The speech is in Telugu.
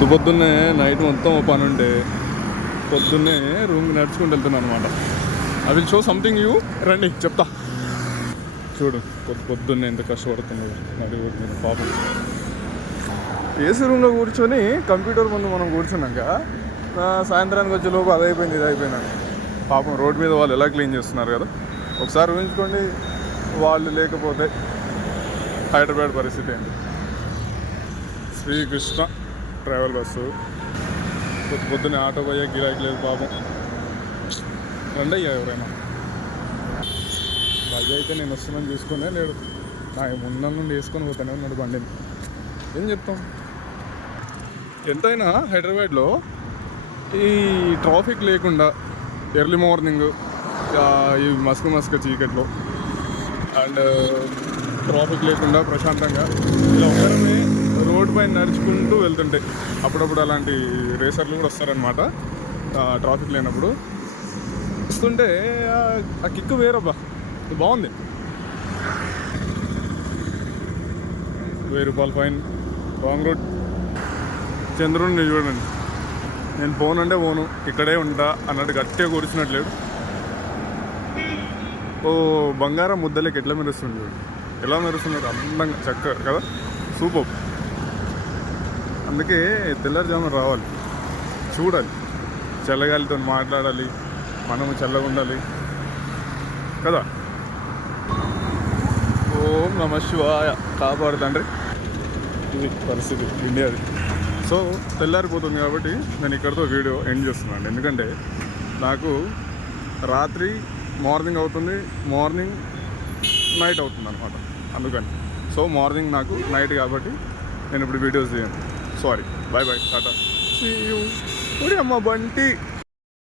పొద్దున్నే నైట్ మొత్తం పని ఉంటే పొద్దున్నే రూమ్కి నడుచుకుంటూ వెళ్తున్నాను అనమాట. I will show something you, రండి చెప్తా. చూడు పొద్దున్నే ఎంత కష్టపడుతున్నాడు మరి పాపం. ఏసీ రూమ్లో కూర్చొని కంప్యూటర్ ముందు మనం కూర్చున్నాక సాయంత్రానికి వచ్చే లోపు అది అయిపోయింది ఇది అయిపోయిందని పాపం రోడ్డు మీద వాళ్ళు ఎలా క్లీన్ చేస్తున్నారు కదా. ఒకసారి ఊహించుకోండి వాళ్ళు లేకపోతే హైదరాబాద్ పరిస్థితి ఏంటి. శ్రీకృష్ణ ట్రావెల్ బస్సు పొద్దున్నే ఆటో పోయే గిరాకీ లేదు పాపం. రండి అయ్యా ఎవరైనా. బజ్ అయితే నేను వస్తున్నాను చూసుకునే లేడు, నా ముందు నుండి వేసుకొని పోతానే ఉన్నాడు బండిని. ఏం చెప్తాం, ఎంతైనా హైదరాబాద్లో ఈ ట్రాఫిక్ లేకుండా ఎర్లీ మార్నింగ్ ఈ మస్క చీకట్లో అండ్ ట్రాఫిక్ లేకుండా ప్రశాంతంగా ఇలా ఒక్కరమే రోడ్ పైన నడుచుకుంటూ వెళ్తుంటే అప్పుడప్పుడు అలాంటి రేసర్లు కూడా వస్తారనమాట. ట్రాఫిక్ లేనప్పుడు వస్తుంటే ఆ కిక్ వేరబ్బా, బాగుంది. 1000 రూపాయలు ఫైన్, రాంగ్ రోడ్. చంద్రుడిని చూడండి, నేను పోనంటే పోను ఇక్కడే ఉంటా అన్నట్టు గట్టిగా కూర్చున్నట్లేడు. ఓ బంగారం ముద్దలకి ఎట్లా మెరుస్తుంది, ఎలా మెరుస్తున్నాడు అందంగా చక్కగా కదా, సూపర్. అందుకే తెల్లారుజామున రావాలి, చూడాలి, చల్లగాలితో మాట్లాడాలి, మనము చల్లగా ఉండాలి కదా. ఓం నమః శివాయ, కాపాడు తండ్రి. ఇది పరిస్థితి ఇండియాది. సో తెల్లారిపోతుంది కాబట్టి నేను ఇక్కడితో వీడియో ఎండ్ చేస్తున్నాను. ఎందుకంటే నాకు రాత్రి మార్నింగ్ అవుతుంది, మార్నింగ్ నైట్ అవుతుంది అనమాట. అందుకని సో మార్నింగ్ నాకు నైట్ కాబట్టి నేను ఇప్పుడు వీడియోస్ చేయను. సారీ, బాయ్ బాయ్, టాటా, సీ యూ. అమ్మ బంటి.